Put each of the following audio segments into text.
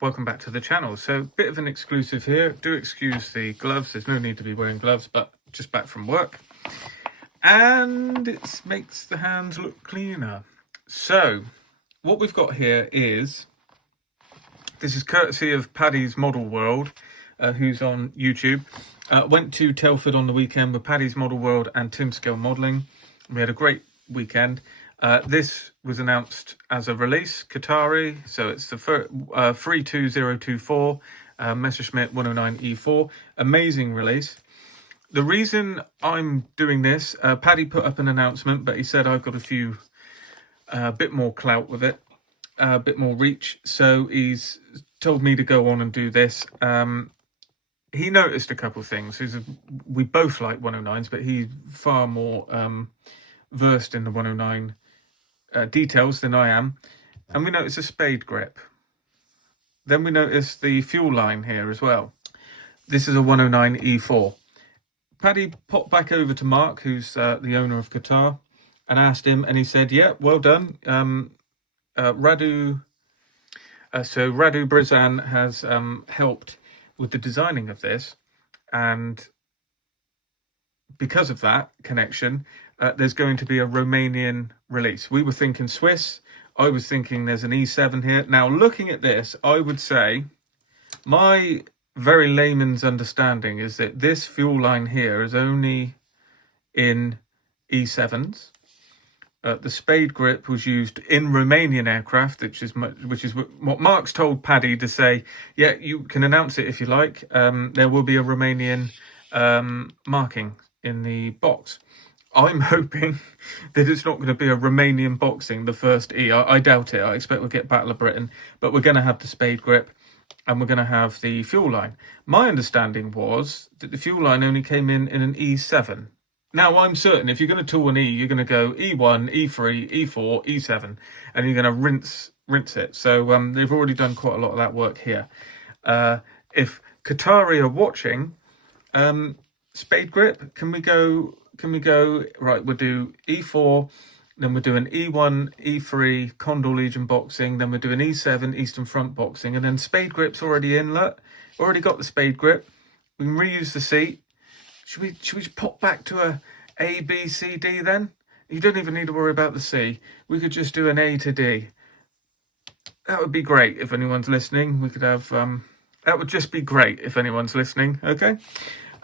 welcome back to the channel. So bit of an exclusive here. Do excuse the gloves, there's no need to be wearing gloves, but just back from work, and it makes the hands look cleaner. So what we've got here is, this is courtesy of Paddy's Model World, who's on YouTube. Went to Telford on the weekend with Paddy's Model World and Tim Scale Modelling. We had a great weekend. This was announced as a release, Kotare, so it's the 32024 Messerschmitt 109E4. Amazing release. The reason I'm doing this, Paddy put up an announcement, but he said I've got a bit more clout with it, a bit more reach, so he's told me to go on and do this. He noticed a couple of things. We both like 109s, but he's far more versed in the 109 details than I am. And we noticed a spade grip. Then we noticed the fuel line here as well. This is a 109E4. Paddy popped back over to Mark, who's the owner of Kotare, and asked him, and he said, yeah, well done. Radu Brizan has helped with the designing of this, and because of that connection, there's going to be a Romanian release. We were thinking Swiss. I was thinking there's an E7 here. Now, looking at this, I would say my very layman's understanding is that this fuel line here is only in E7s. The spade grip was used in Romanian aircraft, which is what Mark's told Paddy to say. Yeah, you can announce it if you like. There will be a Romanian marking in the box. I'm hoping that it's not going to be a Romanian boxing, the first E. I doubt it. I expect we'll get Battle of Britain, but we're going to have the spade grip and we're going to have the fuel line. My understanding was that the fuel line only came in an E7. Now, I'm certain if you're going to tool an E, you're going to go E1, E3, E4, E7, and you're going to rinse it. So they've already done quite a lot of that work here. If Kotare are watching, spade grip, can we go, right, we'll do E4, then we'll do an E1, E3, Condor Legion boxing, then we'll do an E7, Eastern Front boxing, and then spade grip's already in, look. Already got the spade grip. We can reuse the seat. Should we just pop back to A, B, C, D then? You don't even need to worry about the C. We could just do an A to D. That would be great if anyone's listening. We could have, that would just be great if anyone's listening, okay?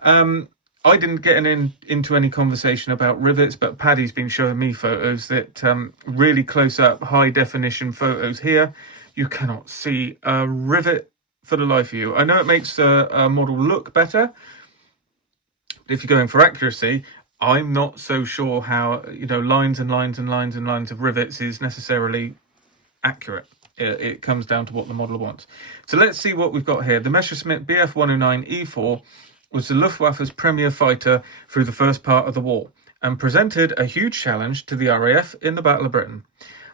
I didn't get into any conversation about rivets, but Paddy's been showing me photos that really close up, high definition photos here. You cannot see a rivet for the life of you. I know it makes a model look better. If you're going for accuracy, I'm not so sure how, lines and lines and lines and lines of rivets is necessarily accurate. It comes down to what the model wants. So let's see what we've got here. The Messerschmitt Bf 109E4 was the Luftwaffe's premier fighter through the first part of the war and presented a huge challenge to the RAF in the Battle of Britain.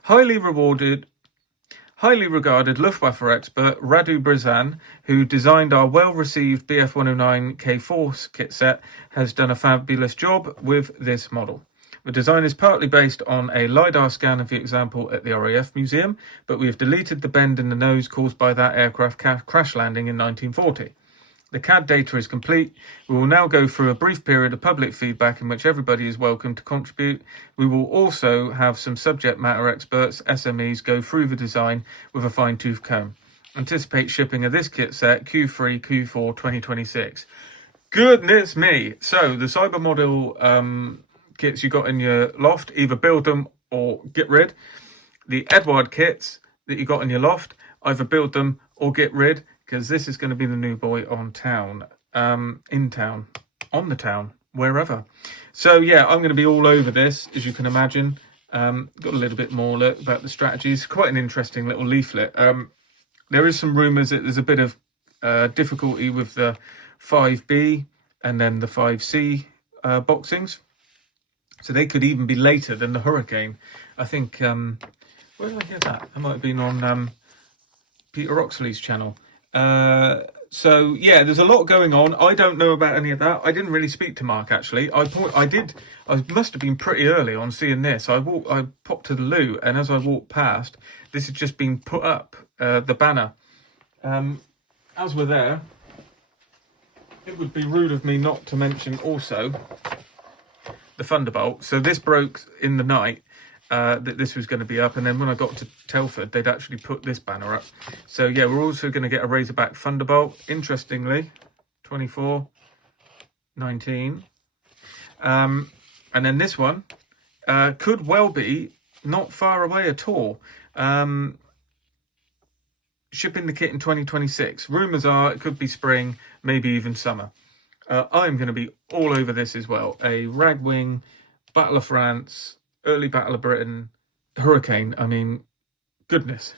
Highly regarded Luftwaffe expert Radu Brizan, who designed our well-received Bf 109K4 kit set, has done a fabulous job with this model. The design is partly based on a LiDAR scan of the example at the RAF Museum, but we have deleted the bend in the nose caused by that aircraft crash landing in 1940. The CAD data is complete. We will now go through a brief period of public feedback in which everybody is welcome to contribute. We will also have some subject matter experts, SMEs, go through the design with a fine-tooth comb. Anticipate shipping of this kit set Q3, Q4 2026. Goodness me. So the cyber model kits you got in your loft, either build them or get rid. The Edward kits that you got in your loft, either build them or get rid, because this is going to be the new boy on town, in town, on the town, wherever. So yeah, I'm going to be all over this, as you can imagine. Got a little bit more look about the strategies. Quite an interesting little leaflet. There is some rumours that there's a bit of difficulty with the 5B and then the 5C boxings. So they could even be later than the Hurricane. I think, where did I hear that? It might have been on Peter Oxley's channel. So yeah, there's a lot going on. I don't know about any of that. I didn't really speak to Mark actually. I must have been pretty early on seeing this. I popped to the loo, and as I walked past, this had just been put up, the banner As we're there, it would be rude of me not to mention also the Thunderbolt. So this broke in the night, that this was going to be up, and then when I got to Telford, they'd actually put this banner up. So yeah, we're also going to get a Razorback Thunderbolt, interestingly, 24/19. And then this one could well be not far away at all. Shipping the kit in 2026. Rumours are it could be spring, maybe even summer. I'm going to be all over this as well. A Ragwing, Battle of France, early Battle of Britain, Hurricane. I mean, goodness.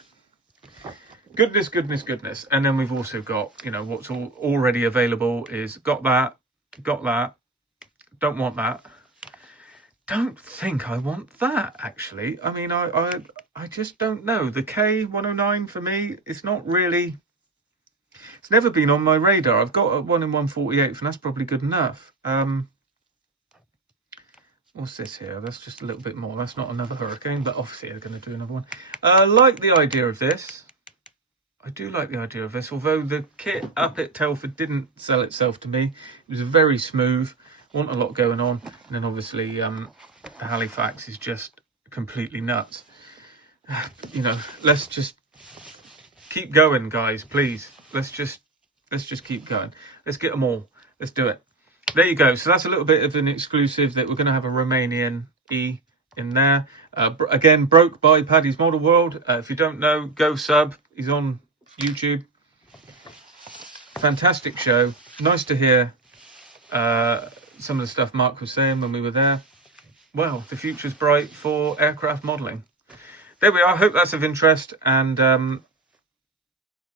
Goodness. And then we've also got, you know, what's already available is got that, don't want that. Don't think I want that, actually. I mean, I just don't know. The K109 for me, it's not really... It's never been on my radar. I've got a 1 in 1/48, and that's probably good enough. What's this here? That's just a little bit more. That's not another Hurricane, but obviously they're going to do another one. I like the idea of this. I do like the idea of this, although the kit up at Telford didn't sell itself to me. It was very smooth, wasn't a lot going on. And then obviously Halifax is just completely nuts. You know, let's just keep going, guys, please. Let's just keep going. Let's get them all. Let's do it. There you go. So that's a little bit of an exclusive that we're going to have a Romanian E in there. Again, broke by Paddy's Model World. If you don't know, go sub. He's on YouTube. Fantastic show. Nice to hear some of the stuff Mark was saying when we were there. Well, the future's bright for aircraft modelling. There we are. I hope that's of interest, and